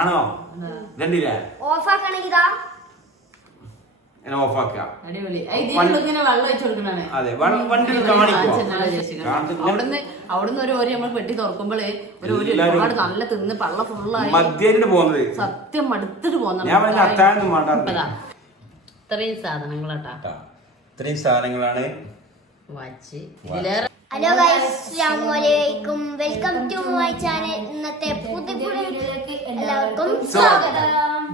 ആണോ രണ്ടില്ലേ ഓഫാക്കണെങ്കിലാ ഓഫാക്കുക. അതെ വണ്ടി അവിടുന്ന് ഒരു നമ്മൾ പെട്ടി തുറക്കുമ്പോഴേ ഒരുപാട് നല്ല തിന്ന് പള്ള ഫുള്ളായി മദ്യത്തിന് പോകുന്നത് സത്യം മടുത്തിട്ട് പോകുന്നത്. ഇത്രയും സാധനങ്ങളാട്ടാ ഇത്രയും സാധനങ്ങളാണ് വാച്ച്. ഹലോ ഗൈസ്, അസ്സലാമു അലൈക്കും, വെൽക്കം ടു മൈ ചാനൽ. ഇന്നത്തെ പുതിയ വീഡിയോയിലേക്ക് എല്ലാവർക്കും സ്വാഗതം.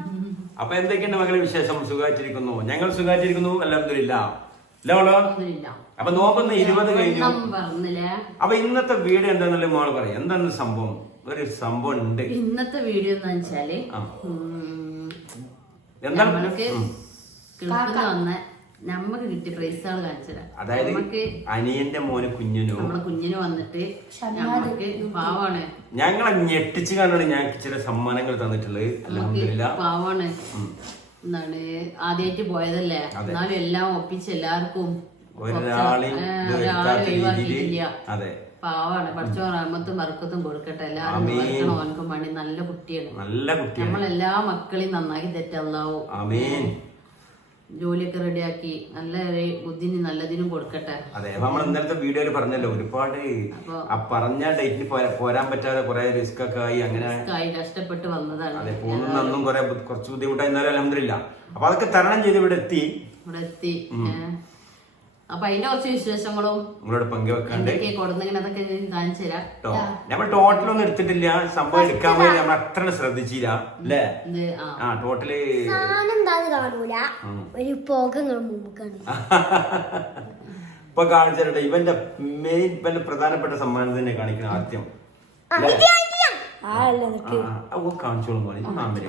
അപ്പൊ എന്തൊക്കെയുണ്ട് മകളെ വിശേഷം? സുഖമായിട്ടിരിക്കുന്നു? ഞങ്ങൾ സുഖമായിട്ടിരിക്കുന്നു, അൽഹംദുലില്ലാഹ്. അപ്പൊ നോക്കുന്ന 20 കഴിഞ്ഞു. അപ്പൊ ഇന്നത്തെ വീഡിയോ എന്താന്നുള്ള മോള് പറയാം. എന്താണ് സംഭവം? ഒരു സംഭവം ഉണ്ട് ഇന്നത്തെ വീഡിയോ എന്ന് വെച്ചാല് എന്താണ് നമ്മക്ക് കിട്ടിയ പ്രൈസുകൾ കാണിച്ചതാ. അതായത് അനിയന്റെ മോന് കുഞ്ഞിനു നമ്മളെ കുഞ്ഞിന് വന്നിട്ട് നമ്മക്ക് പാവാണ്, ഞങ്ങളെ ഞെട്ടിച്ച് കാണാണ് ഞങ്ങൾക്ക് ചില സമ്മാനങ്ങൾ തന്നിട്ടുള്ളത്. അൽഹംദുലില്ലാഹ് പാവാണ്. എന്താണ് ആദ്യമായിട്ട് പോയതല്ലേ, എന്നാലും എല്ലാം ഒപ്പിച്ച് എല്ലാവർക്കും ഒഴിവാക്കിയിട്ടില്ല. പാവാണ്. പഠിച്ചോ റഹ്മത്തും ബർക്കത്തും കൊടുക്കട്ടെ. എല്ലാവരും ഓനക്കും വേണ്ടി നല്ല കുട്ടിയാണ്. നമ്മളെല്ലാ മക്കളെയും നന്നാക്കി തെറ്റല്ലാവോ. ആമീൻ. ജോലിയൊക്കെ റെഡിയാക്കി നല്ല ബുദ്ധിന് നല്ലതിനും കൊടുക്കട്ടെ. അതെ, നമ്മൾ ഇന്നലത്തെ വീഡിയോയിൽ പറഞ്ഞല്ലോ, ഒരുപാട് പറഞ്ഞ ഡേറ്റിന് പോരാൻ പറ്റാതെ കുറെ റിസ്ക് ഒക്കെ ആയി, അങ്ങനെ കഷ്ടപ്പെട്ട് വന്നതാണ്. അതെ, പോകുന്നൊന്നും കുറച്ച് ബുദ്ധിമുട്ടായി, എന്നാലും അൽഹംദുലില്ലാഹ്. അപ്പൊ അതൊക്കെ തരണം ചെയ്ത് ഇവിടെ എത്തി. അപ്പൊ അതിന്റെ കുറച്ച് വിശേഷങ്ങളും നിങ്ങളോട് പങ്കുവെക്കാണ്ട് കൊടുന്നിങ്ങനെ കാണിച്ചു തരാം. നമ്മൾ ടോട്ടലൊന്നും എടുത്തിട്ടില്ല, സംഭവം എടുക്കാൻ വേണ്ടി നമ്മൾ അത്ര ശ്രദ്ധിച്ചില്ല അല്ലേ? ടോട്ടല് ഇപ്പൊ കാണിച്ചിട്ട് ഇവന്റെ പ്രധാനപ്പെട്ട സമ്മാനം തന്നെ കാണിക്കണം ആദ്യം. കാണിച്ചോളൂ കാണണ്ടേ?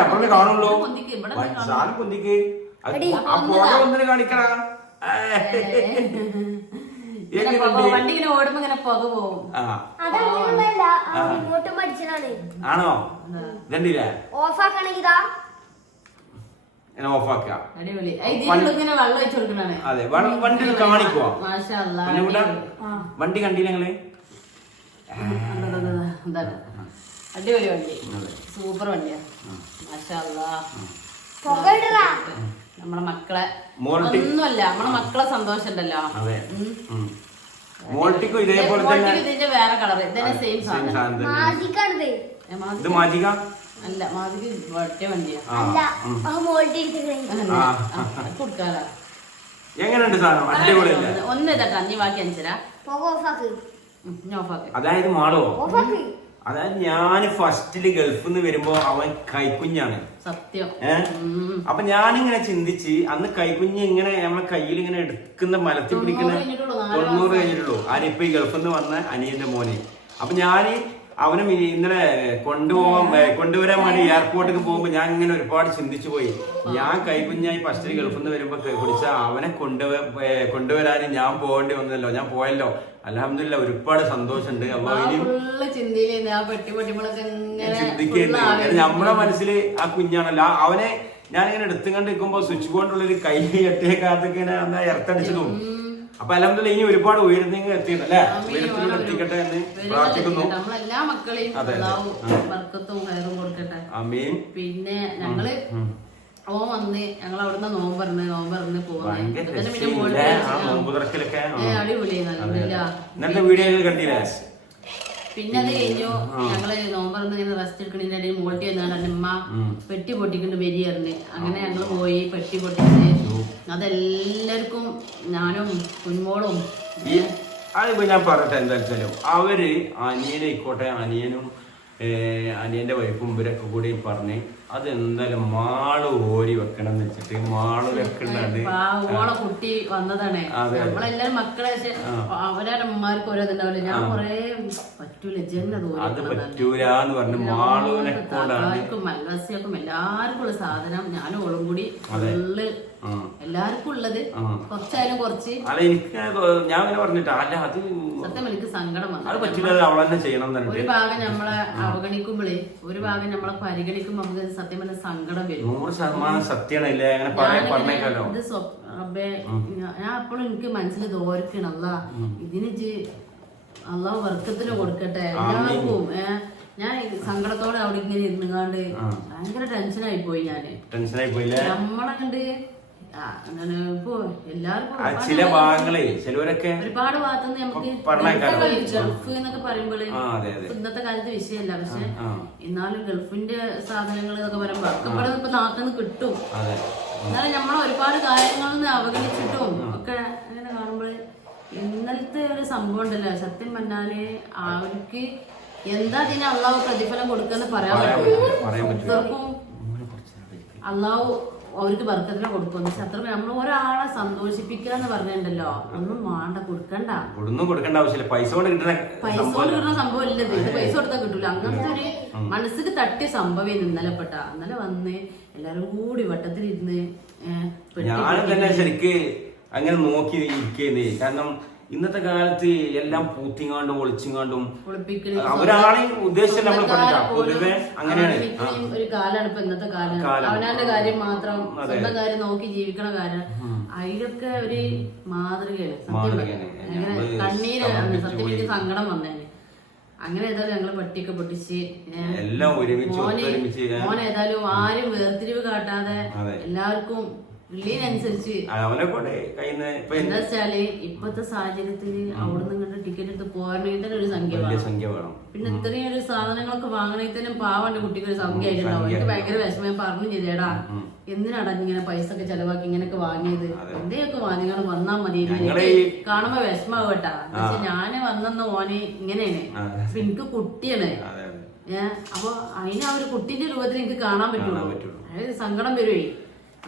അപ്പഴേ കാണുള്ളൂ. സാധനം പൊന്തിക്ക് കാണിക്കണ. ആണോ രണ്ടില്ലേ ഓഫാക്കണെങ്കിലാ ഓഫാക്ക. അതെ, വണ്ടി കാണിക്കുവോ? വണ്ടി കണ്ടില്ല ഞങ്ങള്? അടിപൊളി വണ്ടി, സൂപ്പർ വണ്ടിയാ. നമ്മളെ മക്കളെ ഒന്നുമല്ല, നമ്മളെ മക്കളെ സന്തോഷം ഉണ്ടല്ലോ. ഇതേപോലെ തന്നെ ഇതിന്റെ വേറെ കളർ, ഇതിന്റെ സെയിം സാധനം. അല്ല, മാതിരി ഒറ്റ വണ്ടിയാ. കൊടുക്കാലോ. എങ്ങനെയുണ്ട് സാധനം? അടിപൊളിയല്ലേ? ഒന്ന് ഇതാ കഞ്ഞി ബാക്കി അഞ്ചരാ. അതായത് മാളോ, അതായത് ഞാൻ ഫസ്റ്റില് ഗൾഫിൽ നിന്ന് വരുമ്പോ അവൻ കൈക്കുഞ്ഞാണ് സത്യം. അപ്പൊ ഞാനിങ്ങനെ ചിന്തിച്ച്, അന്ന് കൈക്കുഞ്ഞ് ഇങ്ങനെ നമ്മളെ കയ്യിൽ ഇങ്ങനെ എടുക്കുന്ന മലത്തി പിടിക്കുന്ന 90 കഴിഞ്ഞിട്ടുള്ളൂ. ആരിപ്പൊ ഈ ഗൾഫിൽ നിന്ന് വന്ന അനിയന്റെ മോനെ. അപ്പൊ ഞാന് അവനെ ഇന്നലെ കൊണ്ടുവരാൻ വേണ്ടി എയർപോർട്ടിൽ പോകുമ്പോ ഞാൻ ഇങ്ങനെ ഒരുപാട് ചിന്തിച്ചു പോയി. ഞാൻ കൈക്കുഞ്ഞായി ഫസ്റ്റില് ഗൾഫിൽ നിന്ന് വരുമ്പോ പിടിച്ച അവനെ കൊണ്ടുവരാനും ഞാൻ പോകേണ്ടി വന്നല്ലോ. ഞാൻ പോയല്ലോ, അൽഹംദുലില്ലാഹ്. ഒരുപാട് സന്തോഷമുണ്ട്. അപ്പൊ ചിന്തിക്കേണ്ട നമ്മുടെ മനസ്സില് ആ കുഞ്ഞാണല്ലോ. അവനെ ഞാനിങ്ങനെ എടുത്തുകൊണ്ട് നിൽക്കുമ്പോ സ്വിച്ച് ബോർഡിനുള്ളിൽ കൈ എട്ടിയേക്കാത്തൊക്കെ ഇങ്ങനെ എർത്തടിച്ചതും. അപ്പൊ അൽഹംദുലില്ലാഹ് ഇനി ഒരുപാട് ഉയർന്നെങ്കിൽ എത്തിയിട്ടല്ലേ, ഉയരത്തിലൂടെ എത്തിക്കട്ടെ എന്ന് പ്രാർത്ഥിക്കുന്നു. ആമീൻ. പിന്നെ ഞങ്ങള് വന്ന് ഞങ്ങൾ അവിടുന്ന് നോമ്പറന്ന് പോകുന്നത് കണ്ടില്ലേ. പിന്നെ അത് കഴിഞ്ഞു ഞങ്ങള് നോമ്പറന്ന് ഇങ്ങനെ റെസ്റ്റ് എടുക്കണതിന്റെ ഇടയിൽ മോൾട്ടി വന്നാണ്ട് ഉമ്മ പെട്ടി പൊട്ടിക്കൊണ്ട് വരികയായിരുന്നു. അങ്ങനെ ഞങ്ങള് പോയി പെട്ടി പൊട്ടിച്ച് അതെല്ലാവർക്കും ഞാനും കുഞ്ഞോളും. അതിപ്പോ ഞാൻ പറയട്ടെ, എന്താ വെച്ചാലും അവര് അനിയനായിക്കോട്ടെ, അനിയന്റെ വൈഫും ഇവരൊക്കെ കൂടി പറഞ്ഞ് അതെന്തായാലും മാള് ഓരി വെക്കണം എന്ന് വെച്ചിട്ട് മാള് വെക്കണ്ടാണ്ട് ഓളെ കുട്ടി വന്നതാണ്. നമ്മളെല്ലാരും മക്കളെ അവരുടെ അമ്മമാർക്ക് ഓരോ ഇതുണ്ടാവില്ല. ഞാൻ കൊറേ പറ്റൂല അത് പറ്റൂലെന്ന് പറഞ്ഞു മാളുവിനെ എല്ലാവർക്കും മൽവാസികൾക്കും എല്ലാവർക്കും ഉള്ള സാധനം ഞാനും ഓളും കൂടി ഫുള്ള് എല്ലാവർക്കും ഉള്ളത് കുറച്ചായാലും കുറച്ച്. അല്ല എനിക്ക് ഞാൻ അങ്ങനെ പറഞ്ഞിട്ട് അല്ല അത് സത്യം എനിക്ക് സങ്കടം വന്നു. അത് പറ്റില്ല, അവൾ തന്നെ ചെയ്യണം. ഒരു ഭാഗം നമ്മളെ അവഗണിക്കുമ്പോഴേ ഒരു ഭാഗം നമ്മളെ പരിഗണിക്കുമ്പോ നമുക്ക് സത്യം പറഞ്ഞ സങ്കടം വരും. 100% സത്യമാണല്ലേ അങ്ങനെ പറഞ്ഞേക്കാലോ. ഇത് ഞാൻ അപ്പോഴും എനിക്ക് മനസ്സിൽ ദോരക്കണം അല്ല ഇതിന് അള്ളാഹു വർക്കത്തിന് കൊടുക്കട്ടെ എല്ലാവർക്കും. ഞാൻ സങ്കടത്തോടെ അവിടെ ഇങ്ങനെ ഇരുന്നുകാണ്ട് ഭയങ്കര ടെൻഷനായി പോയി. നമ്മളെ കണ്ട് ഇപ്പൊ എല്ലാവർക്കും ചില ഭാഗങ്ങളെ ചിലവരൊക്കെ ഒരുപാട് ഭാഗത്തുനിന്ന് നമുക്ക് ഗൾഫ് എന്നൊക്കെ പറയുമ്പോഴേ ഇന്നത്തെ കാലത്ത് വിഷയമല്ല. പക്ഷെ എന്നാലും ഗൾഫിന്റെ സാധനങ്ങൾ എന്നൊക്കെ പറയുമ്പോ ഇവിടെ ഇപ്പൊ നാട്ടിൽ കിട്ടും. എന്നാലും നമ്മളെ ഒരുപാട് കാര്യങ്ങളിൽ നിന്ന് അവഗണിച്ചിട്ടും ഒക്കെ അങ്ങനെ കാണുമ്പോൾ ഇന്നലത്തെ ഒരു സംഭവം ഉണ്ടല്ലോ, സത്യം പറഞ്ഞാല് അവർക്ക് എന്താ ഇതിന് അള്ളാഹു പ്രതിഫലം കൊടുക്കാന്ന് പറയാൻ പറ്റില്ല. അള്ളാഹു അവർക്ക് ബർക്കത്തിനെ കൊടുക്കുന്നു. അത്ര നമ്മൾ ഒരാളെ സന്തോഷിപ്പിക്കുക എന്ന് പറഞ്ഞിട്ടുണ്ടല്ലോ, ഒന്നും വേണ്ട, കൊടുക്കണ്ട ആവശ്യമില്ല. പൈസ കൊണ്ട് കിട്ടുന്ന സംഭവം ഇല്ലത്. ഇത് പൈസ കൊടുത്താൽ കിട്ടൂല. അങ്ങനത്തെ ഒരു മനസ്സിക്ക് തട്ടിയ സംഭവം ഇന്നലെ വന്ന് എല്ലാരും കൂടി വട്ടത്തിലിരുന്ന് ഞാനും തന്നെ ശരിക്ക് അങ്ങനെ നോക്കി ഇരിക്കുന്നേ. കാരണം ഇന്നത്തെ കാലത്ത് എല്ലാം പൂത്തിങ്ങാണ്ടും ഒളിച്ചിങ്ങാണ്ടും ഒരാളെയും ഉദ്ദേശിച്ച നമ്മൾ പറഞ്ഞ പൊതുവെ അങ്ങനെയാണ് ഒരു കാലാണ് ഇപ്പൊ ഇന്നത്തെ കാലം. അവനാന്റെ കാര്യം മാത്രം, സ്വന്തം കാര്യം നോക്കി ജീവിക്കണ കാര്യം. അതിലൊക്കെ ഒരു മാതൃകയാണ്. അങ്ങനെ കണ്ണീരാണ് സത്യം. എനിക്ക് സങ്കടം വന്നേനെ. അങ്ങനെ ഏതായാലും ഞങ്ങള് പെട്ടിയൊക്കെ പൊട്ടിച്ച് മോൻ ഏതായാലും ആരും വേർതിരിവ് കാട്ടാതെ എല്ലാവർക്കും അനുസരിച്ച് എന്താ വെച്ചാല് ഇപ്പത്തെ സാഹചര്യത്തില് അവിടുന്ന് ഇങ്ങോട്ട് ടിക്കറ്റ് എടുത്ത് പോകാനായിട്ട് ഒരു സംഖ്യ വേണം. പിന്നെ ഇത്രയും ഒരു സാധനങ്ങളൊക്കെ വാങ്ങണേത്തനും പാവന്റെ കുട്ടിക്ക് ഒരു സംഖ്യ ആയിട്ടുണ്ടാവും. എനിക്ക് ഭയങ്കര വിഷമം പറഞ്ഞു ചെയ്തേടാ, എന്തിനാടാ ഇങ്ങനെ പൈസ ഒക്കെ ചെലവാക്കി ഇങ്ങനെയൊക്കെ വാങ്ങിയത്, എന്തെയൊക്കെ വാങ്ങികൾ വന്നാ മതി. കാണുമ്പോ വിഷമാവും കേട്ടാ. പക്ഷെ ഞാന് വന്നെന്ന് ഓന് ഇങ്ങനെയാണ്. അപ്പൊ എനിക്ക് കുട്ടിയാണ്. അപ്പൊ അതിന് ആ ഒരു കുട്ടീന്റെ രൂപത്തിൽ എനിക്ക് കാണാൻ പറ്റുള്ളൂ. അതായത് സങ്കടം വരുവേ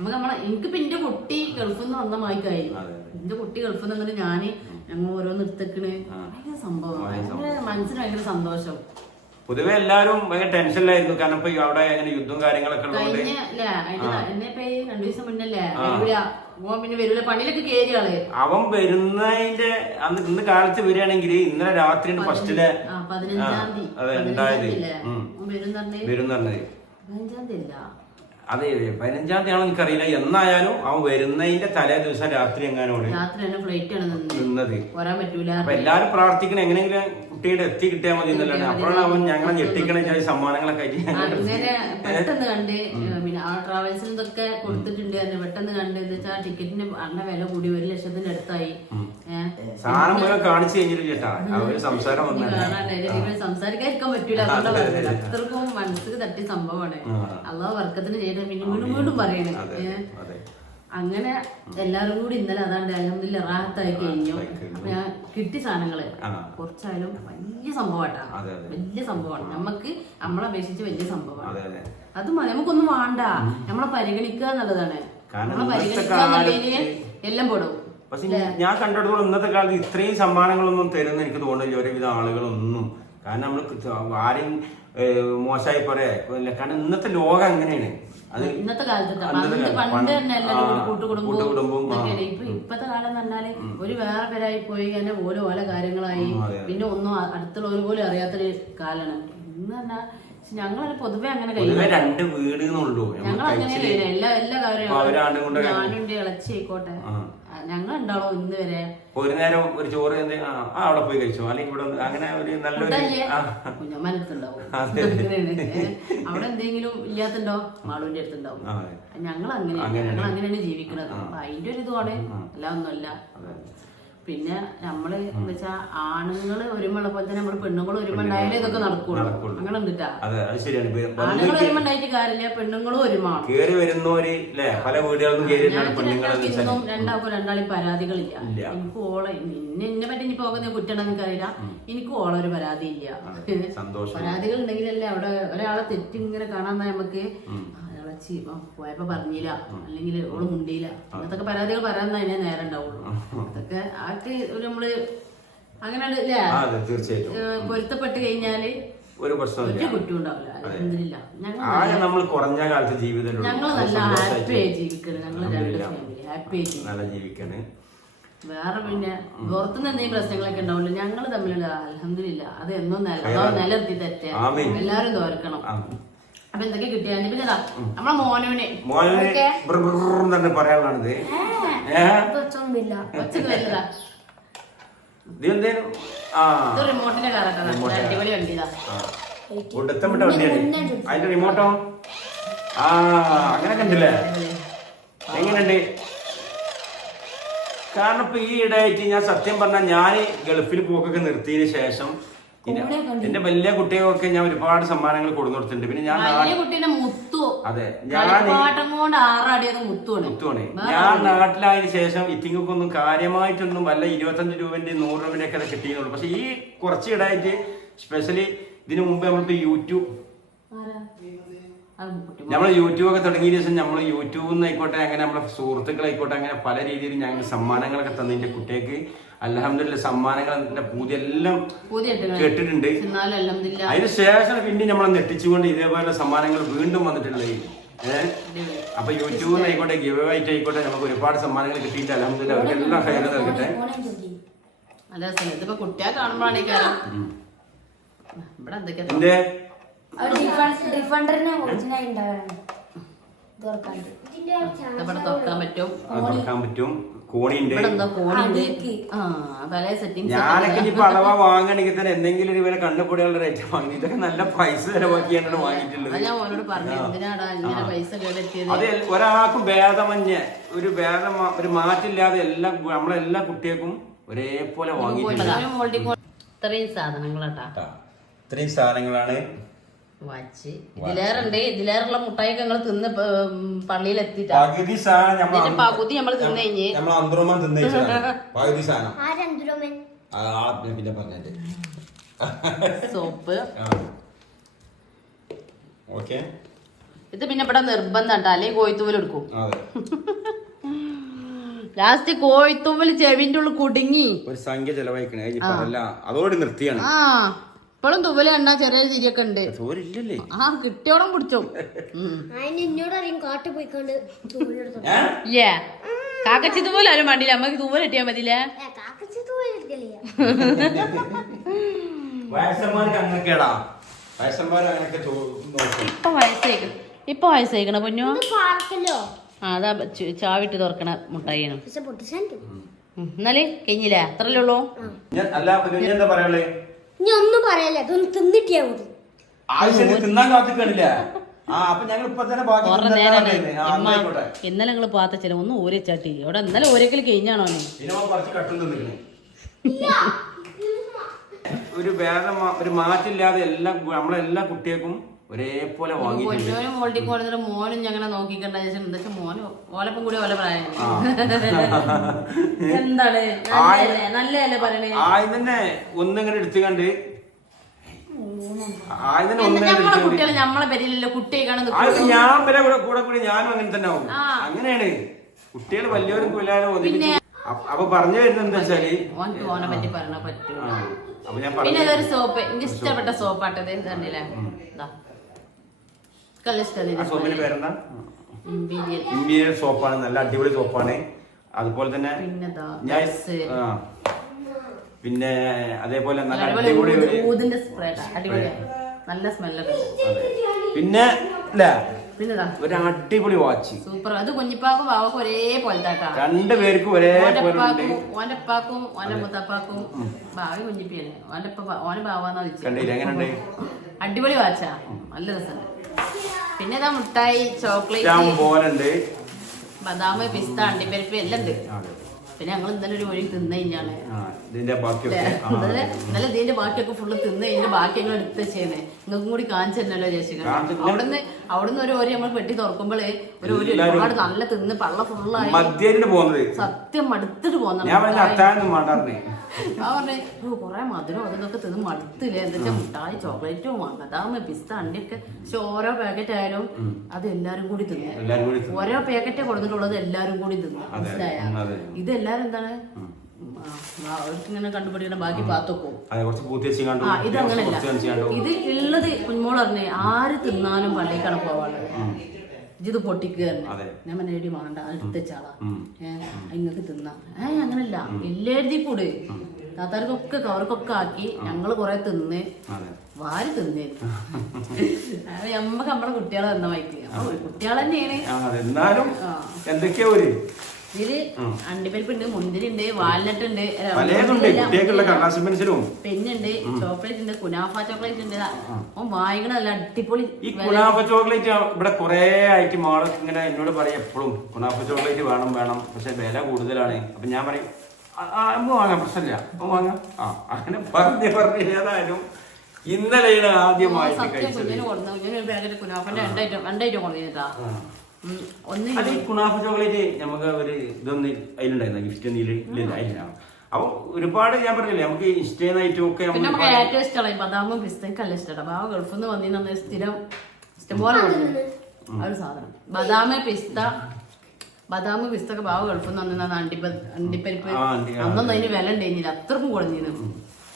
നമുക്ക്. എനിക്കിപ്പോ എന്റെ കുട്ടി ഗൾഫിൽ നിന്ന് വന്ന മായിക്കായി. എന്റെ കുട്ടി ഗൾഫിൽ നിന്ന് വന്നിട്ട് ഞങ്ങൾ ഓരോന്ന് എടുത്തേക്കണ്. ഭയങ്കര സംഭവം. മനസ്സിന് ഭയങ്കര സന്തോഷം. പൊതുവെ എല്ലാരും ഭയങ്കര ടെൻഷനിലായിരുന്നു. കാരണം ഇപ്പൊ അവിടെ യുദ്ധം കാര്യങ്ങളൊക്കെ എന്നെ ഇപ്പൊ 2 ദിവസം മുന്നല്ലേ പിന്നെ വരൂല, പണിയിലൊക്കെ കേറിയാള്. അവൻ വരുന്നതിന്റെ ഇന്ന് കാലത്ത് വരികയാണെങ്കിൽ ഇന്നലെ രാത്രി ഫസ്റ്റിലെ 15-ാം തീയതി വരും പറഞ്ഞത്. 15-ാം തീയതി അല്ല, അതെ 15-ാം തീയതി ആണോ എനിക്കറിയില്ല. എന്നായാലും അവൻ വരുന്നതിന്റെ തലേ ദിവസം രാത്രി എങ്ങാനോട് നിന്നത്. അപ്പൊ എല്ലാരും പ്രാർത്ഥിക്കണം എങ്ങനെയെങ്കിലും കുട്ടിയുടെ എത്തി കിട്ടിയാൽ മതി എന്നല്ലാണ്. അപ്പോഴാണ് അവൻ ഞങ്ങളെ ഞെട്ടിക്കണ സംമാനങ്ങളൊക്കെ അങ്ങനെ പെട്ടെന്ന് കണ്ട്. പിന്നെ ആ ട്രാവൽസിൽ ഇതൊക്കെ കൊടുത്തിട്ടുണ്ട്. പെട്ടെന്ന് കണ്ട് എന്താ വെച്ചാൽ ടിക്കറ്റിന് അന്ന വില കൂടി 1 ലക്ഷത്തിന്റെ അടുത്തായി. സാധനം മുഴുവൻ കാണിച്ചു കഴിഞ്ഞിട്ട് ചേട്ടാ അവര് സംസാരം സംസാരിക്കാതിരിക്കാൻ പറ്റൂല. അത്രക്കും മനസ്സിൽ തട്ടിയ സംഭവമാണ്. അള്ളാഹു വർക്കത്തിന് ചെയ്ത വീണ്ടും വീണ്ടും പറയണേ. അങ്ങനെ എല്ലാരും കൂടി ഇന്നലെ അതാണ്ട് അൽഹംദുലില്ലാ റാഹത്തായി കഴിഞ്ഞു. അപ്പൊ ഞാൻ കിട്ടിയ സാധനങ്ങള് കുറച്ചായാലും വലിയ സംഭവമാട്ടാ. വലിയ സംഭവമാണ്. നമുക്ക് നമ്മളെ അപേക്ഷിച്ച് വലിയ സംഭവമാണ്. അത് നമുക്കൊന്നും വേണ്ട, നമ്മളെ പരിഗണിക്കുക എന്നുള്ളതാണ്. നമ്മളെ പരിഗണിക്കുക എന്നുള്ളതിന് എല്ലാം പെടും. പക്ഷെ ഞാൻ കണ്ടിടത്തോളം ഇന്നത്തെ കാലത്ത് ഇത്രയും സമ്മാനങ്ങളൊന്നും തരുന്ന എനിക്ക് തോന്നുന്നില്ല ഒരുവിധ ആളുകളൊന്നും. കാരണം നമ്മള് ആരെയും മോശമായി പറയാ. കാരണം ഇന്നത്തെ ലോകം അങ്ങനെയാണ്. ഇന്നത്തെ കാലത്ത് പണ്ട് തന്നെ എല്ലാവരും കൂട്ടുകുടുംബവും ഇപ്പത്തെ കാലം എന്ന് പറഞ്ഞാല് ഒരു വേറെ പേരായി പോയി കഴിഞ്ഞാൽ ഓരോ കാര്യങ്ങളായി. പിന്നെ ഒന്നും അടുത്തുള്ള ഒരു പോലും അറിയാത്തൊരു കാലാണ് ഇന്ന് പറഞ്ഞാൽ. ഞങ്ങളത് പൊതുവെ അങ്ങനെ രണ്ട് വീട് ഞങ്ങൾ അങ്ങനെ എല്ലാ കാര്യവും ഞാനുണ്ട് ഇളച്ചി ആയിക്കോട്ടെ ഞങ്ങൾ ഉണ്ടാവോ ഇന്ന് വരെ ഒരു നേരം ഒരു ചോറ് അവിടെ പോയി കഴിച്ചു. അല്ലെങ്കിൽ ഇവിടെ അങ്ങനെ ഒരു നല്ലൊരു കുഞ്ഞമ്മനടുത്തുണ്ടാവും. അവിടെ എന്തെങ്കിലും ഇല്ലാത്തുണ്ടോ മാളുവിന്റെ അടുത്തുണ്ടാവും. ഞങ്ങൾ അങ്ങനെയാണ് ജീവിക്കുന്നത്. അതിന്റെ ഒരു ഇതുമാണ്, അല്ല ഒന്നുമല്ല. പിന്നെ നമ്മള് എന്താ വെച്ചാ ആണുങ്ങള് ഒരുമുള്ള പോലെ തന്നെ നമ്മള് പെണ്ണുങ്ങളും ഒരുമ ഉണ്ടായാലേ ഇതൊക്കെ നടക്കുള്ളൂ. അങ്ങനെ ഉണ്ടിട്ടാ. ആണുങ്ങൾ ഒരുമ ഉണ്ടായിട്ട് കാര്യമില്ല, പെണ്ണുങ്ങളും ഒരുമാണ്. ഇന്നും രണ്ടാളും പരാതികളില്ല. എനിക്ക് ഓളെ എന്നെ പറ്റി ഇനി പോകുന്ന കുറ്റം എനിക്കറിയില്ല. എനിക്ക് ഓളെ ഒരു പരാതി ഇല്ല. പരാതികൾ ഉണ്ടെങ്കിലല്ലേ അവിടെ ഒരാളെ തെറ്റിങ്ങനെ കാണാൻ നമുക്ക് പോയപ്പോ പറഞ്ഞില്ല, അല്ലെങ്കിൽ ഓള് മുണ്ടിയില്ല, അങ്ങനത്തെ പരാതികൾ പറയാൻ തന്നെ നേരം ഉണ്ടാവുള്ളൂ. അതൊക്കെ ആൾക്ക് നമ്മള് അങ്ങനെ പൊരുത്തപ്പെട്ട് കഴിഞ്ഞാല് ഒരു കുറ്റം ഉണ്ടാവില്ല. അൽഹംദുലില്ലാ ഞങ്ങൾ നല്ല ഹാപ്പിയായി ജീവിക്കണം. ഞങ്ങൾ 2 ഫാമിലി ഹാപ്പിയായി ജീവിക്കണം. വേറെ പിന്നെ പുറത്തുനിന്ന് എന്തെങ്കിലും പ്രശ്നങ്ങളൊക്കെ ഉണ്ടാവില്ല. ഞങ്ങൾ തമ്മിലുള്ള അൽഹംദുലില്ലാ അത് എന്നും നിലനിർത്തി തെറ്റാ. എല്ലാരും തോർക്കണം. അപ്പൊ എന്തൊക്കെ കിട്ടിയാൽ പിന്നെ നമ്മളെ മോനുവിനെ തന്നെ പറയാനുള്ളത് ഒച്ചക്ക് വല്ലതാ റിമോട്ടിന്റെ കാറാണ് അടിപൊളി വണ്ടിയതാ ഒടുത്തമിട്ട വണ്ടിയാണ് അതിന്റെ റിമോട്ടോ അങ്ങനെ കണ്ടില്ലേ എങ്ങനെയുണ്ട് കാരണം ഇപ്പൊ ഈ ഇടയായിട്ട് ഞാൻ സത്യം പറഞ്ഞാൽ ഞാൻ ഗൾഫിൽ പോക്കൊക്കെ നിർത്തിയതിനു ശേഷം എന്റെ വലിയ കുട്ടികൾക്കൊക്കെ ഞാൻ ഒരുപാട് സമ്മാനങ്ങൾ കൊടുത്തിട്ടുണ്ട് പിന്നെ ഞാൻ അതെ മുത്തുവാണ് ഞാൻ നാട്ടിലായതിനു ശേഷം ഇത്തിങ്ങൾക്കൊന്നും കാര്യമായിട്ടൊന്നും വല്ല 25 രൂപന്റെ 100 രൂപന്റെ ഒക്കെ കിട്ടിയുള്ളൂ പക്ഷെ ഈ കുറച്ച് ഇടയായിട്ട് സ്പെഷ്യലി ഇതിനു മുമ്പ് നമ്മളിപ്പോ നമ്മള് യൂട്യൂബൊക്കെ തുടങ്ങിയ ദിവസം നമ്മള് യൂട്യൂബിൽ നിന്ന് ആയിക്കോട്ടെ അങ്ങനെ നമ്മളെ സുഹൃത്തുക്കളായിക്കോട്ടെ അങ്ങനെ പല രീതിയിൽ ഞങ്ങൾ സമ്മാനങ്ങളൊക്കെ തന്നതിന്റെ കുട്ടികൾക്ക് അൽഹംദുലില്ലാ സമ്മാനങ്ങൾ പൂതിയെല്ലാം കേട്ടിട്ടുണ്ട്. അതിന് ശേഷം പിന്നെ നമ്മളെ നെട്ടിച്ചുകൊണ്ട് ഇതേപോലെ സമ്മാനങ്ങൾ വീണ്ടും വന്നിട്ടുള്ളത്. അപ്പൊ യൂട്യൂബിൽ നിന്ന് ആയിക്കോട്ടെ ഗിവ് ആയിട്ട് ആയിക്കോട്ടെ നമുക്ക് ഒരുപാട് സമ്മാനങ്ങൾ കിട്ടിയിട്ട് അൽഹംദുലില്ലാ അവർക്കെല്ലാം ഫെയർ നൽകട്ടെ. കുട്ടിയെ കാണുമ്പോഴാണ് തുറക്കാൻ പറ്റും. കോണിയുണ്ട്. സെറ്റിംഗ് ഞാനൊക്കെ ഇപ്പൊ അഥവാ വാങ്ങണമെങ്കിൽ തന്നെ എന്തെങ്കിലും ഒരു വില കണ്ടുപിടിയുള്ള റേറ്റ് വാങ്ങി. ഇതൊക്കെ നല്ല പൈസ ചെലവാക്കിയാണ് വാങ്ങിയിട്ടുള്ളത്. അത് ഒരാൾക്കും ഭേദമന്യേ ഒരു മാറ്റില്ലാതെ എല്ലാം നമ്മളെല്ലാ കുട്ടികൾക്കും ഒരേപോലെ വാങ്ങിയിട്ടുണ്ട്. ഇത്രയും സാധനങ്ങളാണ്. വാച്ച് ഇതിലേറുള്ള മുട്ടായിയൊക്കെ ഞങ്ങൾ തിന്ന് പള്ളിയിൽ എത്തിയിട്ട് പകുതി നമ്മള് തിന്നു കഴിഞ്ഞ് സോപ്പ് ഇത് പിന്നെ ഇവിടെ നിർബന്ധം കേട്ടോ, അല്ലെങ്കിൽ കോഴിത്തൂവൽ എടുക്കും. ലാസ്റ്റ് കോഴിത്തൂവൽ ചെവിന്റെ ഉള്ളിൽ കുടുങ്ങി ഒരു സംഖ്യ ചെലവായിക്കണേ അതോടെ നിർത്തിയാണ്. ഇപ്പോഴും തുവല് കണ്ടാ ചെറിയ തിരിയൊക്കെ ഉണ്ട്. കിട്ടിയോളം പിടിച്ചോ. കാക്കച്ചി തുപോലെ ആരും വേണ്ടില്ല, അമ്മക്ക് തൂവൽ കിട്ടിയാ മതിയില്ലേ. ഇപ്പൊ വയസ്സായിക്കണ പൊന്നോ. അതാ ചാവിട്ട് തുറക്കണ മുട്ടായിയാണ്. എന്നാലേ കഴിഞ്ഞില്ലേ, അത്രല്ലേ ഉള്ളൂ. ഇനി ഒന്നും പറയല്ലേ, ഇതൊന്ന് തിന്നിട്ടിയാ മതി. ഇന്നലെ നിങ്ങള് പാത്തച്ചല ഒന്ന് ഊരച്ചാട്ടി അവിടെ ഇന്നലെ ഊരക്കൽ കഴിഞ്ഞാണോ? ഒരു മാറ്റില്ലാതെ നമ്മളെല്ലാ കുട്ടികൾക്കും ഒരേപോലെ വാങ്ങിയിട്ടുണ്ട്. മോനും ഞങ്ങനെ നോക്കിക്കണ്ട എന്താ മോനും ഓലപ്പം കൂടി ഓല പ്രായം എന്താണ് നല്ലതല്ലേ പറയണേ. തന്നെ ഒന്നിങ്ങനെ എടുത്തുകണ്ട് കുട്ടികളെ നമ്മളെ പേരിലല്ലോ കുട്ടിയെ ഞാൻ വരെ കൂടെ കൂടി ഞാനും അങ്ങനെ തന്നെ ആവും. അങ്ങനെയാണ് കുട്ടികൾ വലിയവരും പിന്നെ അപ്പൊ പറഞ്ഞു വരുന്നത് എന്താ വെച്ചാല് ഓനെ പറ്റി പറയണ പറ്റൂ. പിന്നെ ഇതൊരു സോപ്പ്, എനിക്ക് ഇഷ്ടപ്പെട്ട സോപ്പാട്ടത് കണ്ടില്ലേ, ഇമ്പീരിയൽ സോപ്പാണ്, നല്ല അടിപൊളി സോപ്പാണ്. അതുപോലെ തന്നെ പിന്നെ അതേപോലെ നല്ല അടിപൊളി നല്ല സ്മെല്ലൊക്കെ. പിന്നെ ഒരു അടിപൊളി വാച്ച് സൂപ്പർ. അത് കുഞ്ഞിപ്പാക്കും ബാവക്കും ഒരേപോലെ രണ്ടുപേർക്കും ഒരേപോലെ. ഓന്റെ ഉപ്പാക്കും ഓന്റെ മുത്തപ്പാക്കും ബാവി കുഞ്ഞിപ്പിയാണ്, ഓന്റെ ബാവാന്നാ വിളിച്ചത്. അടിപൊളി വാച്ചാ, നല്ല രസമുണ്ട്. പിന്നെ ഇതാ മുട്ടായി, ചോക്ലേറ്റ്, ബദാം, പിസ്ത, അണ്ടിപ്പരിപ്പ് എല്ലാം ഉണ്ട്. പിന്നെ ഞങ്ങൾ ഇന്നലെ ഒരു വഴി തിന്നു കഴിഞ്ഞാണ് ഇന്നലെ ഇതിന്റെ ബാക്കിയൊക്കെ ഫുള്ള് തിന്ന് കഴിഞ്ഞാൽ ബാക്കി ഞങ്ങൾ എടുത്ത് ചെയ്യുന്നത് നിങ്ങൾക്കും കൂടി കാണിച്ചു തന്നല്ലോ ചേച്ചി. അവിടുന്ന് ഒരു ഓരി നമ്മൾ പെട്ടി തുറക്കുമ്പോഴേ ഒരുപാട് നല്ല തിന്ന് പള്ള ഫുള്ളായി സത്യം മടുത്തിട്ട് പോന്നെ. ആ പറഞ്ഞേ കൊറേ മധുരം അതൊക്കെ തിന്ന് മടുത്തില്ലേ, എന്താ വെച്ചാൽ മുട്ടായി, ചോക്ലേറ്റും, ബദാം, പിസ്ത, അണ്ടിയൊക്കെ. പക്ഷെ ഓരോ പാക്കറ്റ് ആയാലും അത് എല്ലാരും കൂടി തിന്നു. ഓരോ പാക്കറ്റ് കൊടുത്തിട്ടുള്ളത് എല്ലാരും കൂടി തിന്നു, മനസ്സിലായ. ഇത് എല്ലാരും എന്താണ് അവർക്കിങ്ങനെ കണ്ടുപിടിക്കണ ബാക്കി പാത്തൊക്കെ. ഇതങ്ങനല്ല, ഇത് ഉള്ളത് കുഞ്ഞോൾ പറഞ്ഞേ ആര് തിന്നാലും പള്ളിക്കാണ് പോവാനുള്ളത്. ഇത് പൊട്ടിക്കുക അതെ. ഞാൻ മനേടി വേണ്ട അടുത്തച്ചാളാ നിങ്ങൾക്ക് തിന്നാ അങ്ങനല്ല എല്ലായിടത്തും കൂടെ താത്താർക്കൊക്കെ കവർക്കൊക്കെ ആക്കി ഞങ്ങള് കൊറേ തിന്ന് വാരി തിന്നേ നമ്മക്ക് നമ്മളെ കുട്ടികളെ തന്ന വായിക്കുക കുട്ടികളെ തന്നെയാണ് എന്നാലും എന്തൊക്കെയാ ഒരു ഇതില് അണ്ടിപ്പരിപ്പ് ഉണ്ട്, മുന്തിരി ഉണ്ട്, വാൽനട്ട് ഉണ്ട്, പെന്നുണ്ട്, ചോക്ലേറ്റ് ഉണ്ട്, കുനാഫ ചോക്ലേറ്റ് ഉണ്ട്. വായിക്കണല്ല അടിപൊളി. ഈ കുനാഫ ചോക്ലേറ്റ് ഇവിടെ കുറെ ആയിട്ട് മാള് ഇങ്ങനെ എന്നോട് പറയും എപ്പോഴും കുനാഫ ചോക്ലേറ്റ് വേണം വേണം, പക്ഷെ വില കൂടുതലാണ്. അപ്പൊ ഞാൻ പറയും വാങ്ങാം, പ്രശ്നമില്ല വാങ്ങാം. അങ്ങനെ പറഞ്ഞ് ഏതായാലും ഇന്നലെയാണ് ആദ്യമായിട്ട് കഴിച്ചത്. കുനാഫ ചോക്ലേറ്റ് നമുക്ക് ഒരു ഇതൊന്നും അതിലുണ്ടായിരുന്നു, ഗിഫ്റ്റ് ഒന്നും അതില്ല. അപ്പൊ ഒരുപാട് ഞാൻ പറഞ്ഞില്ലേ നമുക്ക് ഇഷ്ടമായിട്ടും ഒക്കെ ഏറ്റവും ഇഷ്ടമായി ബദാമും പിസ്തക്കല്ല ഇഷ്ടം. ബാബ ഗൾഫിൽ നിന്ന് വന്നിരുന്ന സ്ഥിരം ഇഷ്ടംപോലെ ഒരു സാധനം ബദാമ് പിസ്തൊക്കെ ബാബ ഗൾഫിൽ നിന്ന് വന്നിരുന്ന അണ്ടിപ്പരിപ്പ്. അന്നൊന്നും അതിന് വില ഉണ്ടായിരുന്നില്ല, അത്രക്കും കുറഞ്ഞിരുന്നു.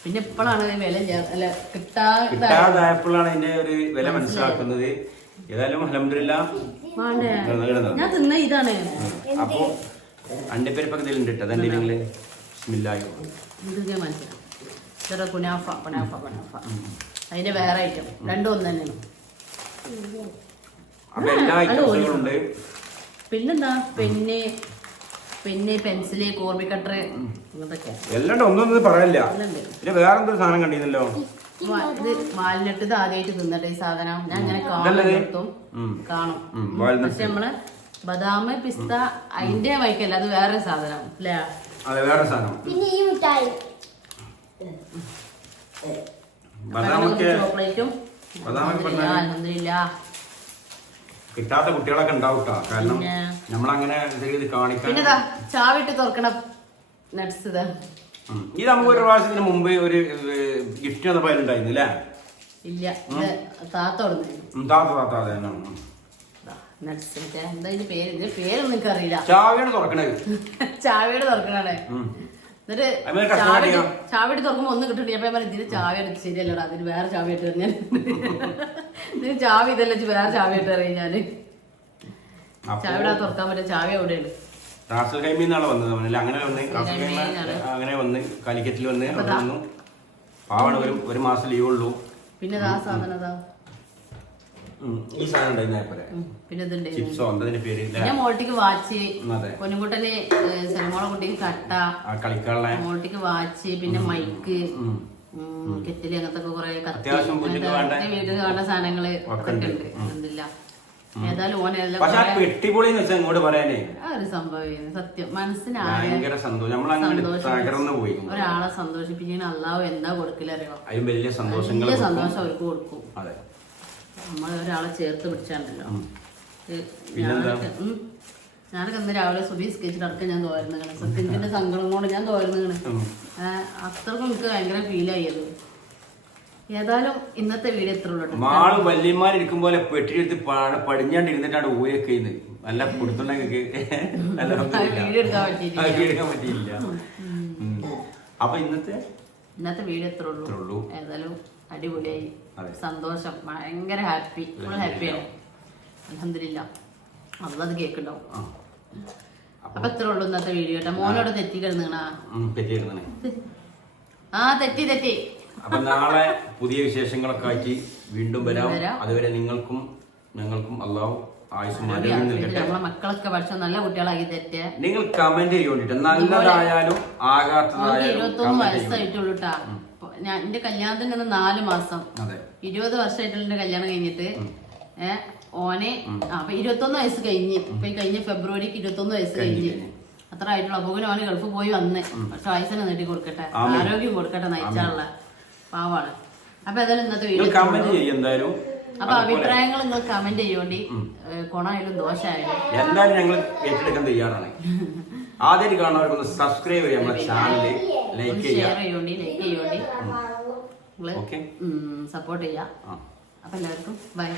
പിന്നെ ഇപ്പോഴാണ് വില അല്ല കിട്ടാതായപ്പോഴാണ് അതിന്റെ ഒരു വില മനസ്സിലാക്കുന്നത്. ഏതായാലും അൽഹംദുലില്ലാ ഞാൻ തിന്ന ഇതാണ്. അപ്പൊ അണ്ടിപ്പരിപ്പൊക്കെ ഇതിലുണ്ട് കേട്ടോ. അതെന്തെങ്കിലും ബിസ്മില്ലാഹി ഇത് മനസ്സിലായി. കുനാഫ അതിന്റെ വേറെ ഐറ്റം രണ്ടും ഒന്ന് തന്നെയാണ്. അപ്പൊ എല്ലാ ഐറ്റംസുകളും ഉണ്ട്. പിന്നെന്താ പെന്ന് പെൻസില് കോർബി കട്ടർ ഇതൊക്കെ എല്ലാം ഒന്നും പറയാനില്ല. പിന്നെ വേറെന്തൊരു സാധനം കണ്ടിരുന്നല്ലോ, ഇത് വാൽനട്ട്. ഇത് ആദ്യമായിട്ട് തിന്നട്ടെ ഈ സാധനം. ഞാൻ അങ്ങനെ കാണും. പക്ഷെ നമ്മള് ബദാമ് പിസ്ത അതിന്റെ വൈക്കല്ല, അത് വേറെ സാധനം അല്ലേ? അതെ, വേറെ സാധനം. പിന്നെ ഈ മിഠായി ചോക്ലേറ്റും കിട്ടാത്ത കുട്ടികളൊക്കെ ഉണ്ടാവൂട്ടാ. കാരണം നമ്മളങ്ങനെ കാണിക്കാൻ. പിന്നെതാ ചാവിട്ട് തുറക്കണ നട്സ്. ഇത് നമുക്ക് ഒരു പ്രാവശ്യത്തിന് മുമ്പ് ഒരു ഗിഫ്റ്റ് വന്നപ്പോ അതിലുണ്ടായിരുന്നു അല്ലേ? ഇല്ല, താത്ത എന്താ ഇതിന്റെ പേരൊന്നും എനിക്ക് അറിയില്ല. ചാവിയാണ് തുറക്കണത്. ചാവിയുടെ തുറക്കണേ. എന്നിട്ട് ചാവിട്ട് തുറക്കുമ്പോ ഒന്നും കിട്ടണ്ടേ. അപ്പൊ ഇതിന് ചാവി എടുത്ത് ശരിയല്ലടാ, അതിന് വേറെ ചാവി ഇട്ട് ഞാൻ ഇതിന് ചാവി ഇതല്ല വേറെ ചാവി ഇട്ട് അറിയാം ഞാന്. ചാവിടാ തുറക്കാൻ പറ്റും. ചാവി എവിടെയാണ്? റാസൽ ഖൈമിന്നാണ് വന്നത്. അങ്ങനെ വന്ന് കാലിക്കറ്റിൽ വന്ന് അവിടെ വന്നു. പാവാണ്, ഒരു മാസം ലീവ് ഉള്ളൂ. പിന്നെ സാധനം ഈ സാധനം പിന്നെ ചിപ്സോ എന്താ പേര്. പിന്നെ മോൾട്ടിക്ക് വാച്ച്, പൊന്നുകുട്ടന് സൽമോളെ കുട്ടിക്ക് കട്ട കളിക്കാനുള്ള മോൾട്ടിക്ക് വാച്ച്, പിന്നെ മൈക്ക്, കെറ്റില്, അങ്ങനത്തെ കുറെ അത്യാവശ്യം വീട്ടിൽ വേണ്ട സാധനങ്ങള് ഒക്കെ ഉണ്ട്. എന്തില്ല ഏതായാലും പെട്ടിപ്പൊളി ഇങ്ങോട്ട് പറയാനേ ഒരു സംഭവം സത്യം മനസ്സിന് ഭയങ്കര സന്തോഷം. ഒരാളെ സന്തോഷിപ്പിക്കുന്ന അല്ലാഹു എന്താ കൊടുക്കില്ല അറിയോ? വലിയ സന്തോഷം അവർക്ക് കൊടുക്കും. നമ്മൾ ഒരാളെ ചേർത്ത് പിടിച്ചാണ്ടല്ലോ. ഞാനൊക്കെ ഇന്ന് രാവിലെ സുബി സ്കെച്ചിട്ട് അടക്കം ഞാൻ തോരുന്നതാണ്. സത്യത്തിന്റെ സങ്കടം കൊണ്ട് ഞാൻ തോരുന്നതാണ്. അത്രക്കും എനിക്ക് ഭയങ്കര ഫീലായത്. ഏതായാലും ഇന്നത്തെ വീഡിയോ എത്ര ഉള്ളൂ. മാള് വല്യന്മാരിക്കും പോലെ പെട്ടിയെടുത്ത് പടിഞ്ഞാണ്ടിരുന്നിട്ടാണ് ഊയൊക്കെ നല്ല കൊടുത്തുണ്ടെങ്കിൽ വീഡിയോ എടുക്കാൻ പറ്റിയില്ല. അപ്പൊ ഇന്നത്തെ വീഡിയോ എത്ര ഉള്ളൂ. ഏതായാലും അടിപൊളിയായി, സന്തോഷം, ഭയങ്കര ഹാപ്പി, ഫുൾ ഹാപ്പിയാണ്. അൽഹംദുലില്ലാ. അത് കേക്കുണ്ടാവും. അപ്പൊ എത്ര ഉള്ളൂ ഇന്നത്തെ വീഡിയോ കേട്ടോ. മോനോട് തെറ്റി കിടന്നാ തെറ്റി. അപ്പൊ നാളെ പുതിയ വിശേഷങ്ങളൊക്കെ ആക്കി വീണ്ടും വരാം. അതുവരെ നിങ്ങൾക്കും ഞങ്ങൾക്കും അല്ലാഹു ആയുസ്സും ആരോഗ്യം നൽകട്ടെ. നമ്മളെ മക്കളൊക്കെ പക്ഷെ നല്ല കുട്ടികളാക്കി തെറ്റിയ നിങ്ങൾ കമന്റ് ചെയ്യോണ്ടിട്ട് നല്ലതായാലും ആകാത്തതായാലും 21 വയസ്സായിട്ടുള്ളൂ കേട്ടാ. ഞാൻ എന്റെ കല്യാണത്തിന് 4 മാസം 20 വർഷമായിട്ടുള്ള എന്റെ കല്യാണം കഴിഞ്ഞിട്ട് ഓനെ അപ്പൊ 21 വയസ്സ് കഴിഞ്ഞ്. ഇപ്പൊ കഴിഞ്ഞ ഫെബ്രുവരിക്ക് 21 വയസ്സ് കഴിഞ്ഞ് അത്ര ആയിട്ടുള്ളൂ. അപ്പൊ ഓന് ഗൾഫ് പോയി വന്ന്. പക്ഷെ വയസ്സിനെ നീട്ടി കൊടുക്കട്ടെ, ആരോഗ്യം കൊടുക്കട്ടെ, നയിച്ചാനുള്ള പാവാണ്. അപ്പൊ ഏതായാലും ഇന്നത്തെ വീഡിയോ അപ്പൊ അഭിപ്രായങ്ങൾ നിങ്ങൾ കമന്റ് ചെയ്യോണ്ടി. കൊണായാലും ദോഷമായാലും എന്തായാലും ഞങ്ങൾ ഏറ്റെടുക്കാൻ തയ്യാറാണ്. ആദ്യം കാണുന്നവർക്കൊന്ന് സബ്സ്ക്രൈബ് ചെയ്യാം, നമ്മുടെ ചാനൽ ലൈക്ക് ചെയ്യോണ്ടി നിങ്ങള് സപ്പോർട്ട് ചെയ്യാം. അപ്പൊ എല്ലാവർക്കും ബൈ.